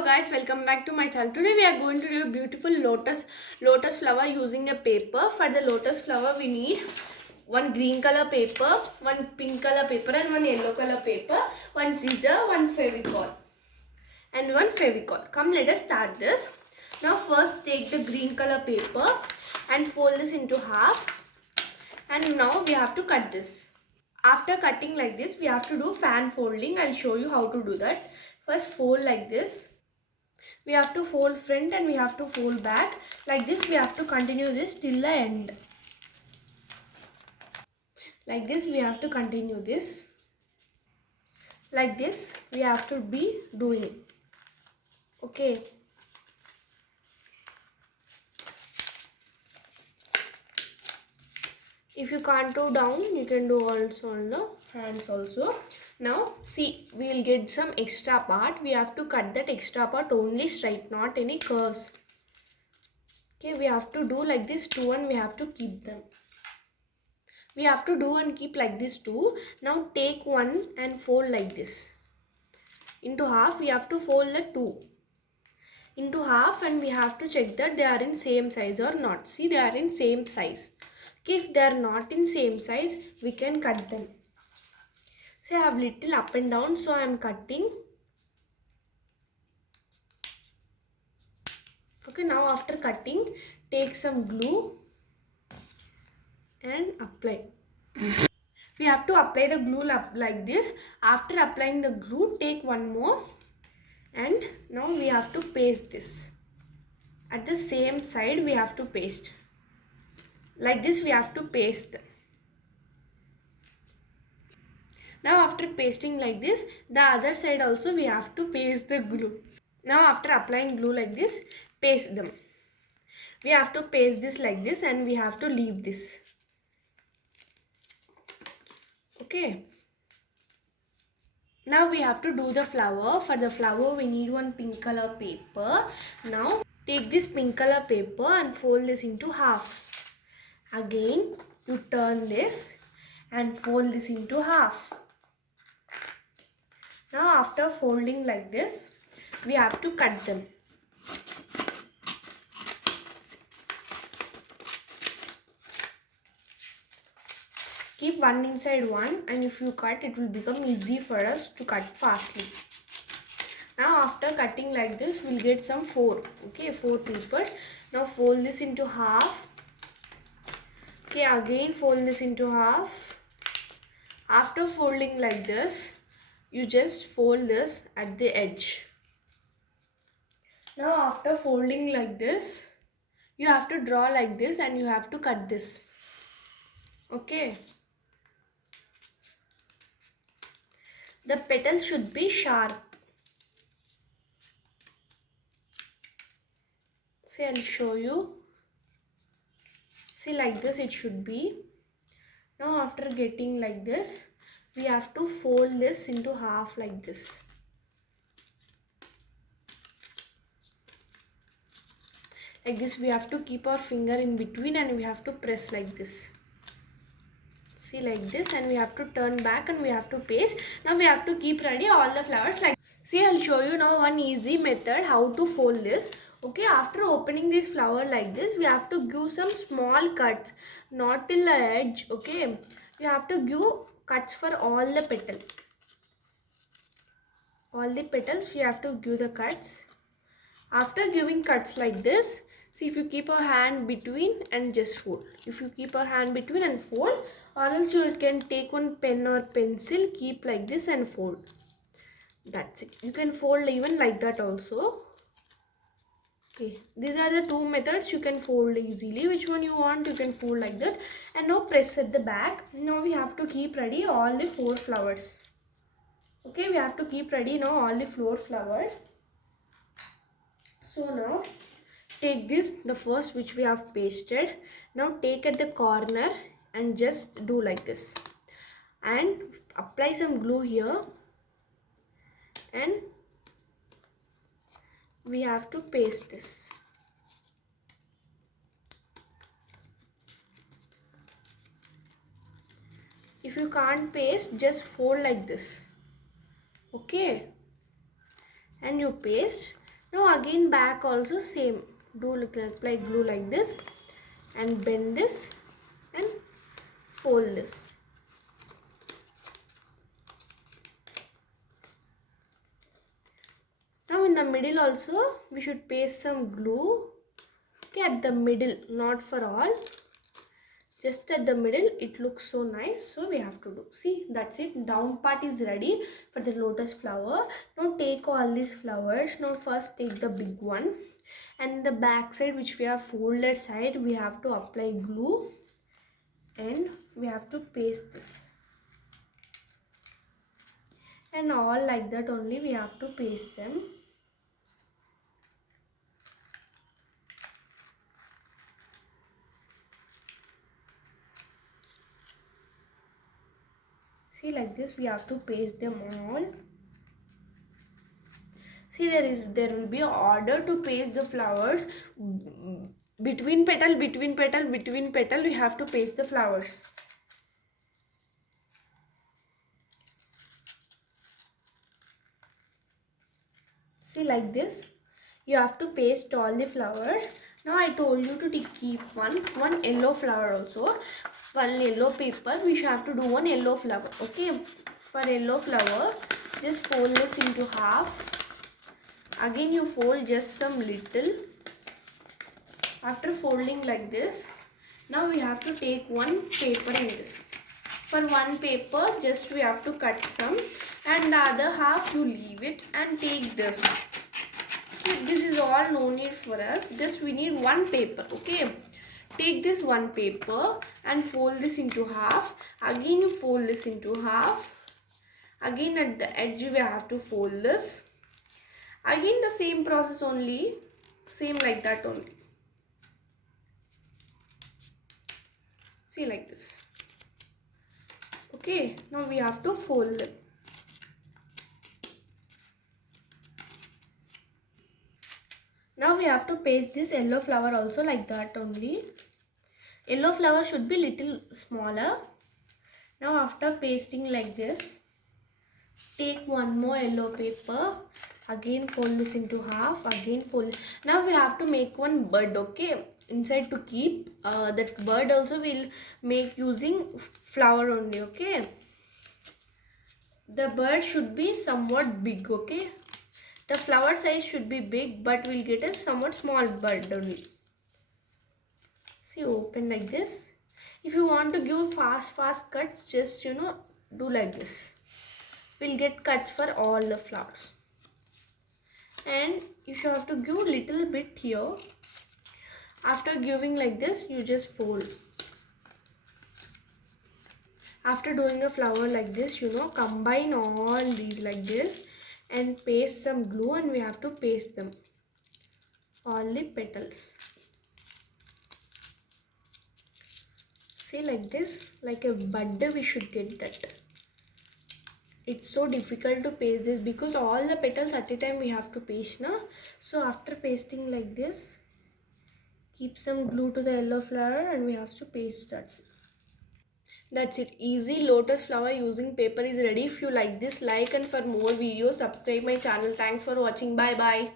Hello guys, welcome back to my channel. Today we are going to do a beautiful lotus flower using a paper. For the lotus flower we need one green color paper, one pink color paper and one yellow color paper, one scissor, one Fevicol and one Fevicol. Come, let us start this. Now first take the green color paper and fold this into half, and now we have to cut this. After cutting like this, we have to do fan folding. I'll show you how to do that. First fold like this. We have to fold front and we have to fold back. Like this we have to continue this till the end. Like this we have to continue this. Like this we have to be doing. Okay. If you can't do down, you can do also on the hands also. Now see, we will get some extra part. We have to cut that extra part only straight, not any curves. Okay, we have to do like this two and we have to keep them. We have to do and keep like this too. Now take one and fold like this. Into half, we have to fold the two. Into half, and we have to check that they are in same size or not. See, they are in same size. Okay, if they are not in same size, we can cut them. See, I have little up and down, so I am cutting. Okay, now after cutting, take some glue and apply. We have to apply the glue like this. After applying the glue, take one more, and now we have to paste this. At the same side we have to paste. Like this we have to paste. Now after pasting like this, the other side also we have to paste the glue. Now after applying glue like this, paste them. We have to paste this like this and we have to leave this. Okay. Now we have to do the flower. For the flower we need one pink color paper. Now take this pink color paper and fold this into half. Again you turn this and fold this into half. Now after folding like this, we have to cut them. Keep one inside one, and if you cut, it will become easy for us to cut fastly. Now after cutting like this, we'll get some four papers. Now fold this into half. Okay, again fold this into half. After folding like this, you just fold this at the edge. Now after folding like this, you have to draw like this and you have to cut this. Okay. The petal should be sharp. See, I'll show you. See, like this it should be. Now after getting like this, we have to fold this into half like this. Like this we have to keep our finger in between and we have to press like this. See, like this, and we have to turn back and we have to paste. Now we have to keep ready all the flowers like. See, I'll show you now one easy method how to fold this. Okay, after opening this flower like this, we have to give some small cuts, not till the edge. Okay, we have to give cuts for all the petals. All the petals we have to give the cuts. After giving cuts like this, see, if you keep a hand between and just fold. If you keep a hand between and fold, or else you can take one pen or pencil, keep like this and fold. That's it. You can fold even like that also. Okay, these are the two methods you can fold easily. Which one you want, you can fold like that. And now press at the back. Now we have to keep ready all the four flowers. Okay, we have to keep ready now all the four flowers. So now take this, the first which we have pasted. Now take at the corner and just do like this. And apply some glue here. And we have to paste this. If you can't paste, just fold like this. Okay, and you paste. Now again back also same. Do apply glue like this and bend this and fold this. Now in the middle also we should paste some glue. Okay, at the middle, not for all. Just at the middle, it looks so nice, so we have to do. See, that's it. Down part is ready for the lotus flower. Now take all these flowers. Now first take the big one, and the back side, which we have folded side, we have to apply glue and we have to paste this. And all like that only we have to paste them. See, like this we have to paste them all. See, there will be an order to paste the flowers. Between petal, we have to paste the flowers. See, like this you have to paste all the flowers. Now I told you to keep one yellow flower also. One yellow paper, we should have to do one yellow flower. Okay, for yellow flower, just fold this into half. Again you fold just some little. After folding like this, now we have to take one paper in this. For one paper, just we have to cut some, and the other half you leave it and take this. Okay, this is all no need for us. Just we need one paper. Okay, take this one paper and fold this into half. Again you fold this into half. Again at the edge we have to fold this. Again the same process only, same like that only. See, like this. Okay, now we have to fold them. Now we have to paste this yellow flower also like that only. Yellow flower should be little smaller. Now after pasting like this, take one more yellow paper. Again fold this into half. Again fold. Now we have to make one bird. Okay, inside to keep. That bird also will make using flower only. Okay, the bird should be somewhat big. Okay, the flower size should be big, but we'll get a somewhat small bird only. See, open like this. If you want to give fast cuts, just do like this. We'll get cuts for all the flowers. And you should have to give little bit here. After giving like this, you just fold. After doing a flower like this, combine all these like this and paste some glue, and we have to paste them. All the petals. See, like this, like a bud we should get that. It's so difficult to paste this because all the petals at a time we have to paste now. So after pasting like this, keep some glue to the yellow flower and we have to paste that. That's it. Easy lotus flower using paper is ready. If you like this, like, and for more videos subscribe my channel. Thanks for watching. Bye bye.